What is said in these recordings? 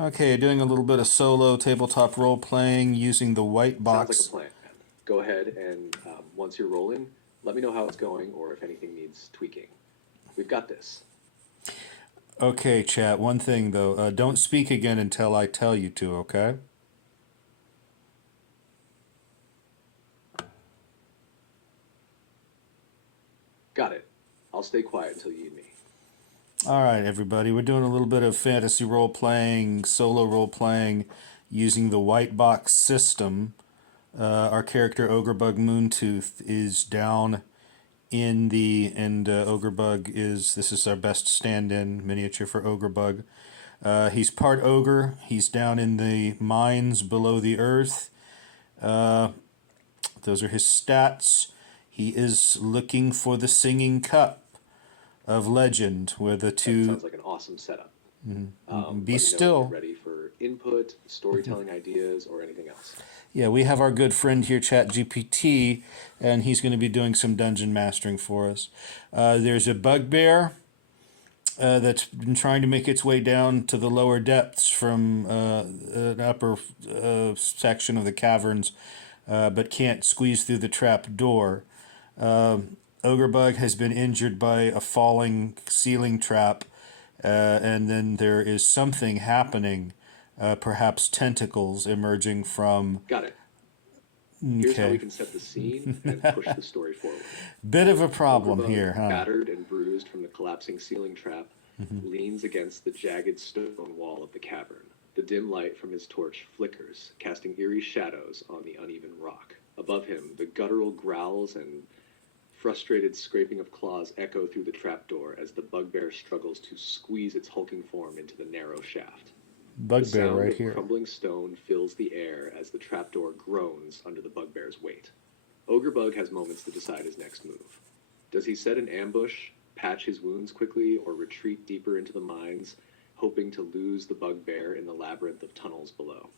Okay, doing a little bit of solo tabletop role playing using the Sounds like a Whitebox. plan. Go ahead and once you're rolling, let me know how it's going or if anything needs tweaking. We've got this. Okay, chat. One thing though, don't speak again until I tell you to. Okay. Got it. I'll stay quiet until you need me. All right, everybody. We're doing a little bit of fantasy role playing, solo role playing, using the Whitebox system. Our character Ogrebug Moontooth is down in the and Ogrebug is this is our best stand-in miniature for Ogrebug. He's part ogre. He's down in the mines below the earth. Those are his stats. He is looking for the singing cup of legend, where the That two. sounds like an awesome setup. Be Let me know when you're still. ready for input, storytelling ideas, or anything else. Yeah, we have our good friend here, ChatGPT, and he's going to be doing some dungeon mastering for us. There's a bugbear that's been trying to make its way down to the lower depths from an upper section of the caverns, but can't squeeze through the trap door. Ogrebug has been injured by a falling ceiling trap, and then there is something happening, perhaps tentacles emerging from. Got it. Here's how we Okay, can set the scene and push the story forward. bit of a problem Ogrebug, here, huh? battered and bruised from the collapsing ceiling trap, leans against the jagged stone wall of the cavern. The dim light from his torch flickers, casting eerie shadows on the uneven rock. Above him, the guttural growls and frustrated scraping of claws echo through the trapdoor as the bugbear struggles to squeeze its hulking form into the narrow shaft. The Bugbear sound right of here. crumbling stone fills the air as the trapdoor groans under the bugbear's weight. Ogrebug has moments to decide his next move. Does he set an ambush, patch his wounds quickly, or retreat deeper into the mines, hoping to lose the bugbear in the labyrinth of tunnels below?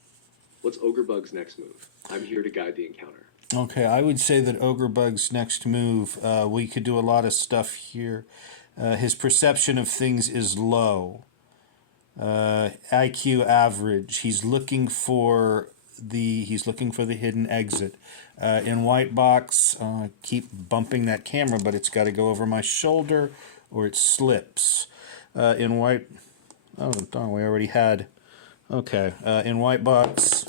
What's Ogrebug's next move? I'm here to guide the encounter. Okay, I would say that Ogrebug's next move, we could do a lot of stuff here. His perception of things is low. IQ average. He's looking for the hidden exit. In Whitebox, keep bumping that camera, but it's got to go over my shoulder or it slips. In White, oh darn, we already had. Okay, in Whitebox,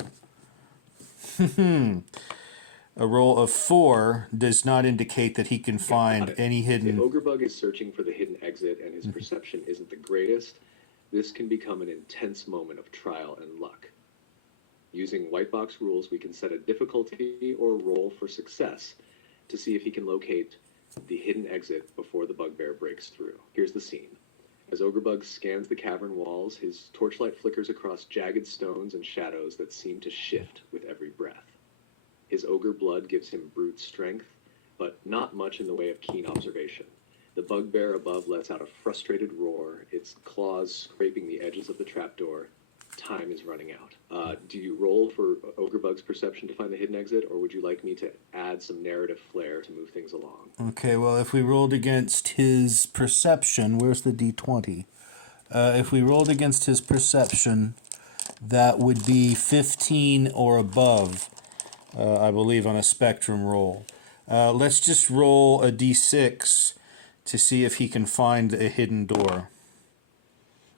a roll of 4 does not indicate that he can find any If hidden. Ogrebug is searching for the hidden exit and his perception isn't the greatest, this can become an intense moment of trial and luck. Using Whitebox rules, we can set a difficulty or roll for success to see if he can locate the hidden exit before the bugbear breaks through. Here's the scene. As Ogrebug scans the cavern walls, his torchlight flickers across jagged stones and shadows that seem to shift with every breath. His ogre blood gives him brute strength, but not much in the way of keen observation. The bugbear above lets out a frustrated roar, its claws scraping the edges of the trapdoor. Time is running out. Do you roll for Ogrebug's perception to find the hidden exit, or would you like me to add some narrative flair to move things along? Okay, well, if we rolled against his perception, where's the d20? If we rolled against his perception, that would be 15 or above, I believe, on a spectrum roll. Let's just roll a d6 to see if he can find a hidden door.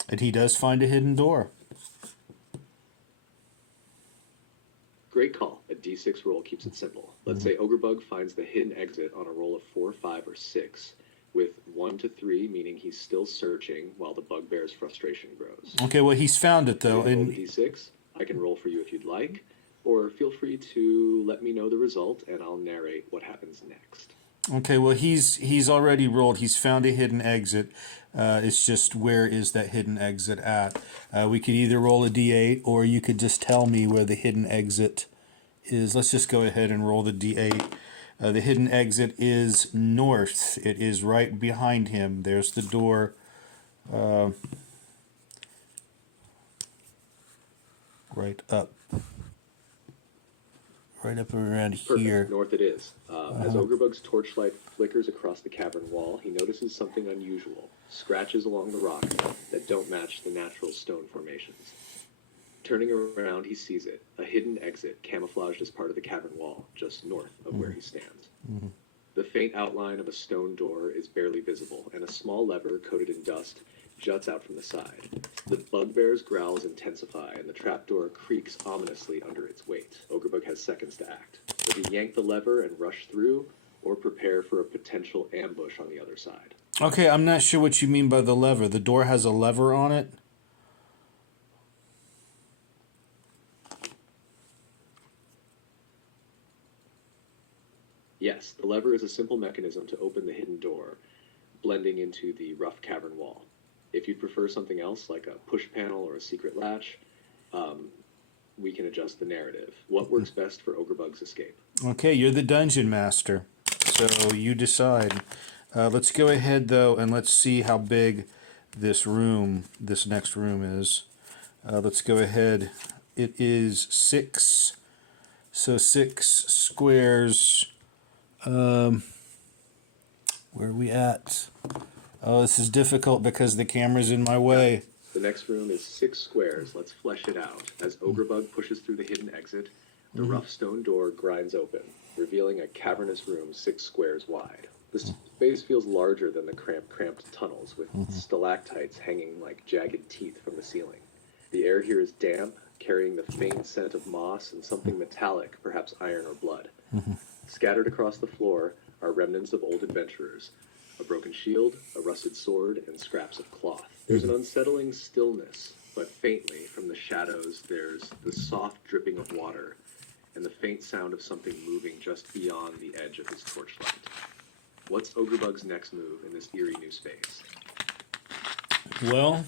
And he does find a hidden door. Great call. A d6 roll keeps it simple. Let's say Ogrebug finds the hidden exit on a roll of 4, 5, or 6, with 1 to 3 meaning he's still searching while the bugbear's frustration grows. Okay, well, he's found it, though. Roll the d6. I can roll for you if you'd like, or feel free to let me know the result and I'll narrate what happens next. Okay, well, he's already rolled. He's found a hidden exit. It's just, where is that hidden exit at? We could either roll a d8, or you could just tell me where the hidden exit is. Let's just go ahead and roll the d8. The hidden exit is north. It is right behind him. There's the door. Right up. Right up around Perfect. here. North it is. As Ogrebug's torchlight flickers across the cavern wall, he notices something unusual. Scratches along the rock that don't match the natural stone formations. Turning around, he sees it, a hidden exit camouflaged as part of the cavern wall, just north of where he stands. The faint outline of a stone door is barely visible, and a small lever coated in dust juts out from the side. The bugbear's growls intensify, and the trapdoor creaks ominously under its weight. Ogrebug has seconds to act. Does he yank the lever and rush through, or prepare for a potential ambush on the other side? Okay, I'm not sure what you mean by the lever. The door has a lever on it? Yes, the lever is a simple mechanism to open the hidden door, blending into the rough cavern wall. If you'd prefer something else, like a push panel or a secret latch, we can adjust the narrative. What works best for Ogrebug's escape? Okay, you're the dungeon master, so you decide. Let's go ahead, though, and let's see how big this next room is. Let's go ahead. It is 6, so 6 squares. Where are we at? Oh, this is difficult because the camera's in my way. The next room is 6 squares. Let's flesh it out. As Ogrebug pushes through the hidden exit, the rough stone door grinds open, revealing a cavernous room 6 squares wide. The space feels larger than the cramped tunnels, with stalactites hanging like jagged teeth from the ceiling. The air here is damp, carrying the faint scent of moss and something metallic, perhaps iron or blood. Scattered across the floor are remnants of old adventurers, a broken shield, a rusted sword, and scraps of cloth. There's an unsettling stillness, but faintly from the shadows there's the soft dripping of water and the faint sound of something moving just beyond the edge of his torchlight. What's Ogrebug's next move in this eerie new space? Well,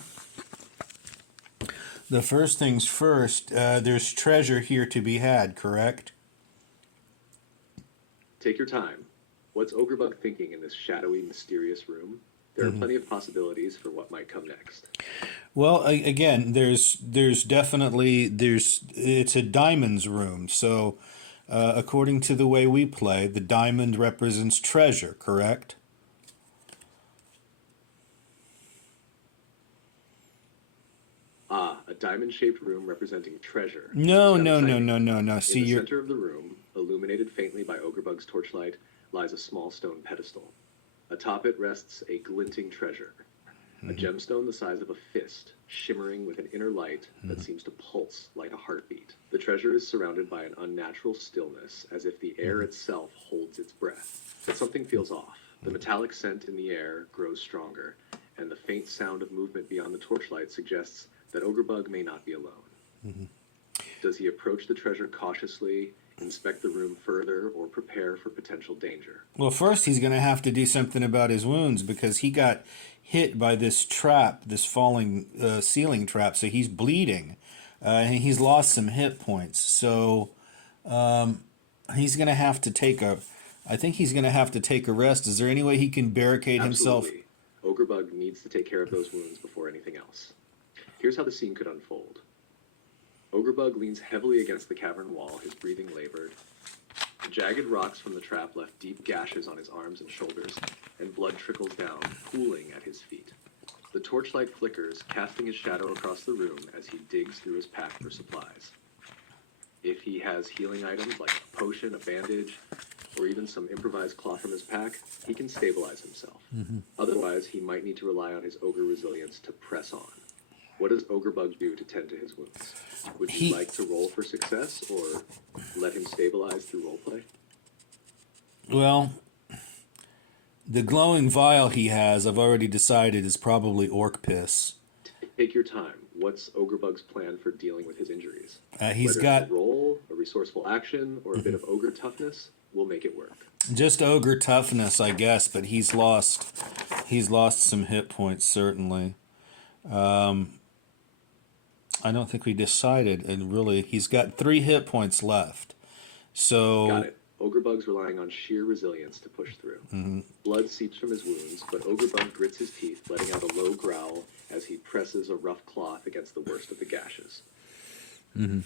the first things first, there's treasure here to be had, correct? Take your time. What's Ogrebug thinking in this shadowy, mysterious room? There are plenty of possibilities for what might come next. Well, again, there's definitely it's a diamonds room. So, according to the way we play, the diamond represents treasure, correct? Ah, a diamond-shaped room representing treasure. No. See, See, in the you're center of the room, illuminated faintly by Ogrebug's torchlight, lies a small stone pedestal. Atop it rests a glinting treasure, a gemstone the size of a fist, shimmering with an inner light that seems to pulse like a heartbeat. The treasure is surrounded by an unnatural stillness, as if the air itself holds its breath. But something feels off. The metallic scent in the air grows stronger, and the faint sound of movement beyond the torchlight suggests that Ogrebug may not be alone. Does he approach the treasure cautiously, inspect the room further, or prepare for potential danger? Well, first he's going to have to do something about his wounds because he got hit by this trap, this falling ceiling trap, so he's bleeding. And he's lost some hit points. So he's going to have to take I think he's going to have to take a rest. Is there any way he can barricade himself? Absolutely. Ogrebug needs to take care of those wounds before anything else. Here's how the scene could unfold. Ogrebug leans heavily against the cavern wall, his breathing labored. The jagged rocks from the trap left deep gashes on his arms and shoulders, and blood trickles down, pooling at his feet. The torchlight flickers, casting his shadow across the room as he digs through his pack for supplies. If he has healing items like a potion, a bandage, or even some improvised cloth from his pack, he can stabilize himself. Otherwise, he might need to rely on his ogre resilience to press on. What does Ogrebug do to tend to his wounds? Would you like to roll for success, or let him stabilize through roleplay? Well, the glowing vial he has, I've already decided, is probably orc piss. Take your time. What's Ogrebug's plan for dealing with his injuries? He's Whether got it's a roll, a resourceful action, or a bit of ogre toughness, we'll make it work. just ogre toughness, I guess, but he's lost some hit points, certainly. I don't think we decided, and really, he's got 3 hit points left. So Got it. Ogrebug's relying on sheer resilience to push through. Blood seeps from his wounds, but Ogrebug grits his teeth, letting out a low growl as he presses a rough cloth against the worst of the gashes. The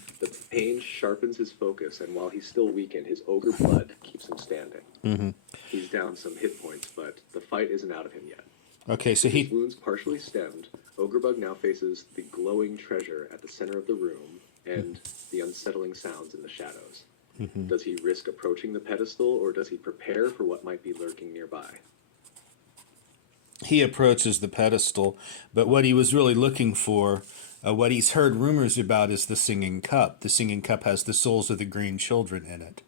pain sharpens his focus, and while he's still weakened, his ogre blood keeps him standing. He's down some hit points, but the fight isn't out of him yet. Okay, so With his he. wounds partially stemmed, Ogrebug now faces the glowing treasure at the center of the room and the unsettling sounds in the shadows. Does he risk approaching the pedestal, or does he prepare for what might be lurking nearby? He approaches the pedestal, but what he was really looking for, what he's heard rumors about, is the singing cup. The singing cup has the souls of the green children in it.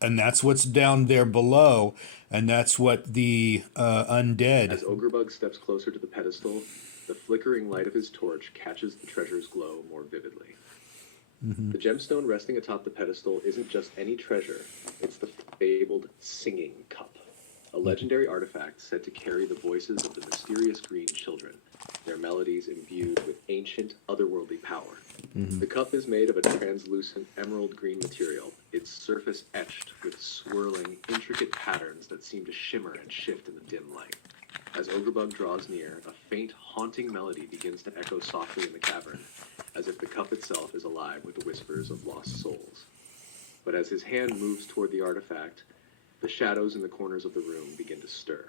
And that's what's down there below, and that's what the undead. As Ogrebug steps closer to the pedestal, the flickering light of his torch catches the treasure's glow more vividly. The gemstone resting atop the pedestal isn't just any treasure, it's the fabled singing cup, a legendary artifact said to carry the voices of the mysterious green children, their melodies imbued with ancient, otherworldly power. The cup is made of a translucent emerald green material, its surface etched with swirling, intricate patterns that seem to shimmer and shift in the dim light. As Ogrebug draws near, a faint, haunting melody begins to echo softly in the cavern, as if the cup itself is alive with the whispers of lost souls. But as his hand moves toward the artifact, the shadows in the corners of the room begin to stir.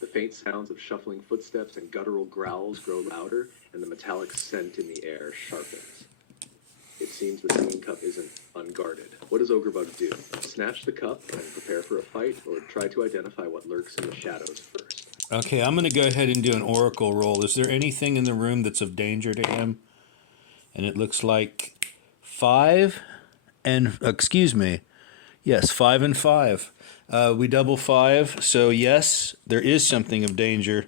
The faint sounds of shuffling footsteps and guttural growls grow louder, and the metallic scent in the air sharpens. It seems the singing cup isn't unguarded. What does Ogrebug do? Snatch the cup and prepare for a fight, or try to identify what lurks in the shadows first? Okay, I'm going to go ahead and do an oracle roll. Is there anything in the room that's of danger to him? And it looks like 5 and, excuse me, yes, 5 and 5. We double 5, so yes, there is something of danger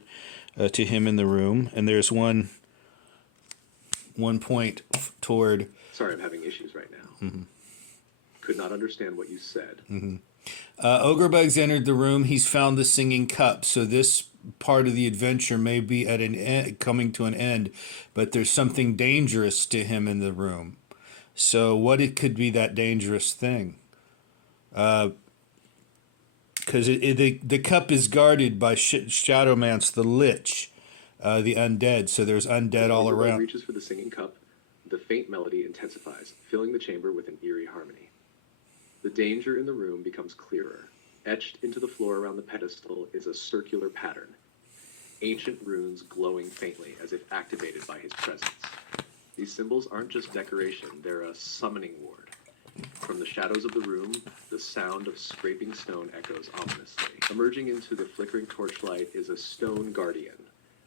to him in the room, and there's one point toward. Sorry, I'm having issues right now. Could not understand what you said. Ogrebug's entered the room. He's found the singing cup. So this part of the adventure may be at an end, coming to an end, but there's something dangerous to him in the room. So what it could be that dangerous thing? Because the cup is guarded by Shadowmance, the Lich, the undead. So there's undead all Ogrebug around. reaches for the singing cup. The faint melody intensifies, filling the chamber with an eerie harmony. The danger in the room becomes clearer. Etched into the floor around the pedestal is a circular pattern, ancient runes glowing faintly as if activated by his presence. These symbols aren't just decoration, they're a summoning ward. From the shadows of the room, the sound of scraping stone echoes ominously. Emerging into the flickering torchlight is a stone guardian,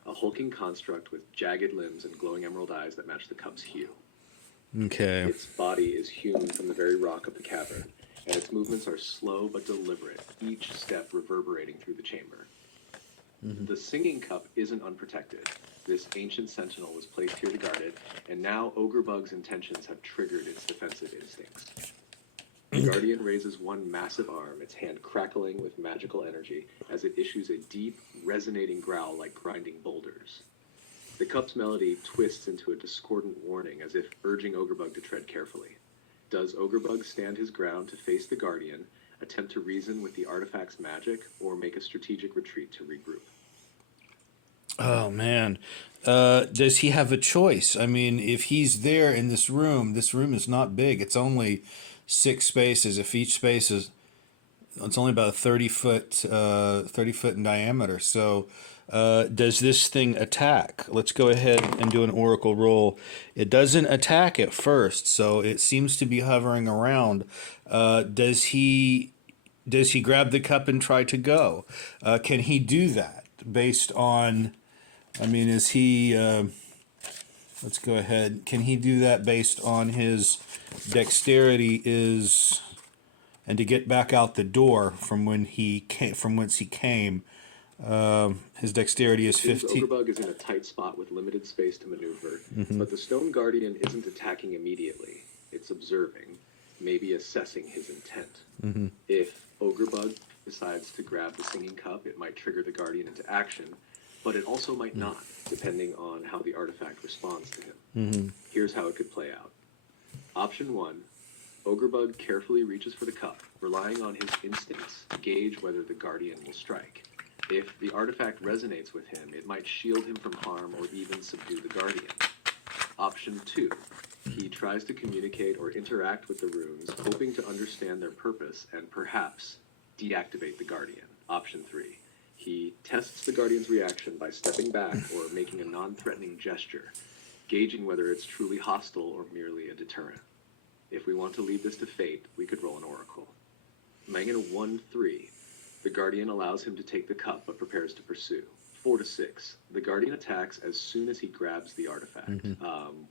a hulking construct with jagged limbs and glowing emerald eyes that match the cup's hue. Okay. Its body is hewn from the very rock of the cavern, and its movements are slow but deliberate, each step reverberating through the chamber. The singing cup isn't unprotected. This ancient sentinel was placed here to guard it, and now Ogrebug's intentions have triggered its defensive instincts. The guardian raises one massive arm, its hand crackling with magical energy as it issues a deep, resonating growl like grinding boulders. The cup's melody twists into a discordant warning as if urging Ogrebug to tread carefully. Does Ogrebug stand his ground to face the guardian, attempt to reason with the artifact's magic, or make a strategic retreat to regroup? Oh man, does he have a choice? I mean, if he's there in this room is not big. It's only 6 spaces. If each space is, it's only about 30 foot in diameter. So, does this thing attack? Let's go ahead and do an oracle roll. It doesn't attack at first, so it seems to be hovering around. Does he grab the cup and try to go? Can he do that based on? I mean, is he? Let's go ahead. Can he do that based on his dexterity? Is and to get back out the door from when he came, from whence he came. His dexterity is 15. Ogrebug is in a tight spot with limited space to maneuver, but the stone guardian isn't attacking immediately. It's observing, maybe assessing his intent. If Ogrebug decides to grab the singing cup, it might trigger the guardian into action, but it also might not, depending on how the artifact responds to him. Here's how it could play out. Option 1, Ogrebug carefully reaches for the cup, relying on his instincts to gauge whether the guardian will strike. If the artifact resonates with him, it might shield him from harm or even subdue the guardian. Option 2, he tries to communicate or interact with the runes, hoping to understand their purpose and perhaps deactivate the guardian. Option 3, He tests the Guardian's reaction by stepping back or making a non-threatening gesture, gauging whether it's truly hostile or merely a deterrent. If we want to leave this to fate, we could roll an Oracle. Making a 1-3, the Guardian allows him to take the cup but prepares to pursue. 4-6, the Guardian attacks as soon as he grabs the artifact.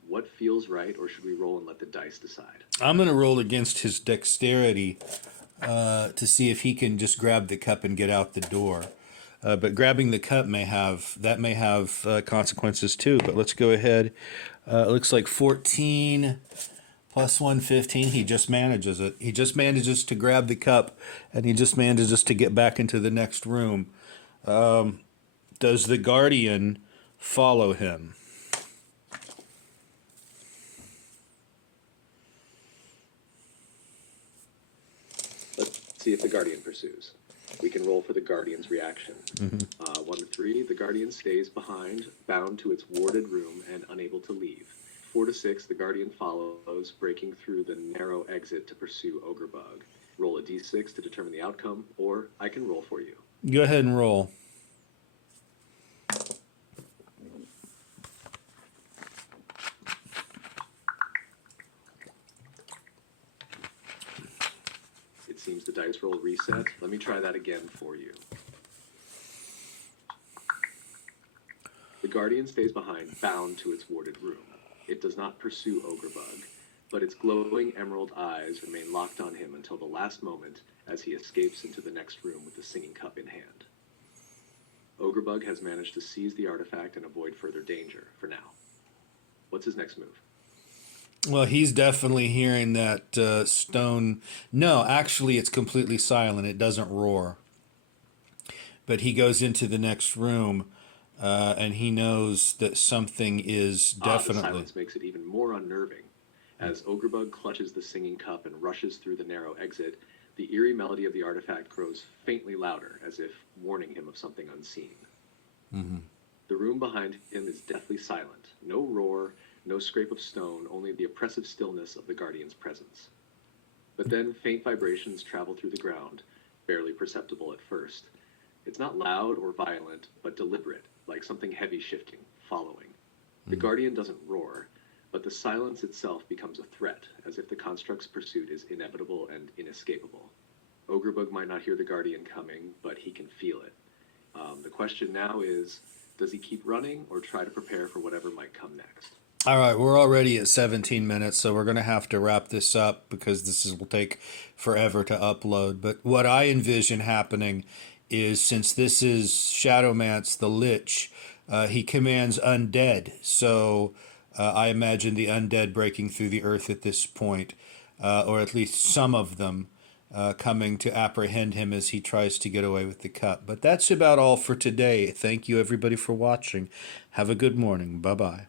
What feels right, or should we roll and let the dice decide? I'm going to roll against his dexterity to see if he can just grab the cup and get out the door. But grabbing the cup may have consequences too. But let's go ahead. It looks like 14 plus 1, 15. He just manages it. He just manages to grab the cup, and he just manages to get back into the next room. Does the Guardian follow him? Let's see if the Guardian pursues. We can roll for the Guardian's reaction. 1-3, the Guardian stays behind, bound to its warded room and unable to leave. 4-6, the Guardian follows, breaking through the narrow exit to pursue Ogrebug. Roll a d6 to determine the outcome, or I can roll for you. Go ahead and roll. It seems the dice roll reset. Let me try that again for you. The Guardian stays behind, bound to its warded room. It does not pursue Ogrebug, but its glowing emerald eyes remain locked on him until the last moment as he escapes into the next room with the singing cup in hand. Ogrebug has managed to seize the artifact and avoid further danger for now. What's his next move? Well, he's definitely hearing that stone. No, actually, it's completely silent. It doesn't roar. But he goes into the next room, and he knows that something is definitely... The silence makes it even more unnerving. As Ogrebug clutches the singing cup and rushes through the narrow exit, the eerie melody of the artifact grows faintly louder, as if warning him of something unseen. The room behind him is deathly silent. No roar, no scrape of stone, only the oppressive stillness of the Guardian's presence. But then faint vibrations travel through the ground, barely perceptible at first. It's not loud or violent, but deliberate, like something heavy shifting, following. The Guardian doesn't roar, but the silence itself becomes a threat, as if the construct's pursuit is inevitable and inescapable. Ogrebug might not hear the Guardian coming, but he can feel it. The question now is, does he keep running or try to prepare for whatever might come next? All right, we're already at 17 minutes, so we're going to have to wrap this up because will take forever to upload. But what I envision happening is, since this is Shadowmance the Lich, he commands undead. So I imagine the undead breaking through the earth at this point, or at least some of them coming to apprehend him as he tries to get away with the cup. But that's about all for today. Thank you, everybody, for watching. Have a good morning. Bye-bye.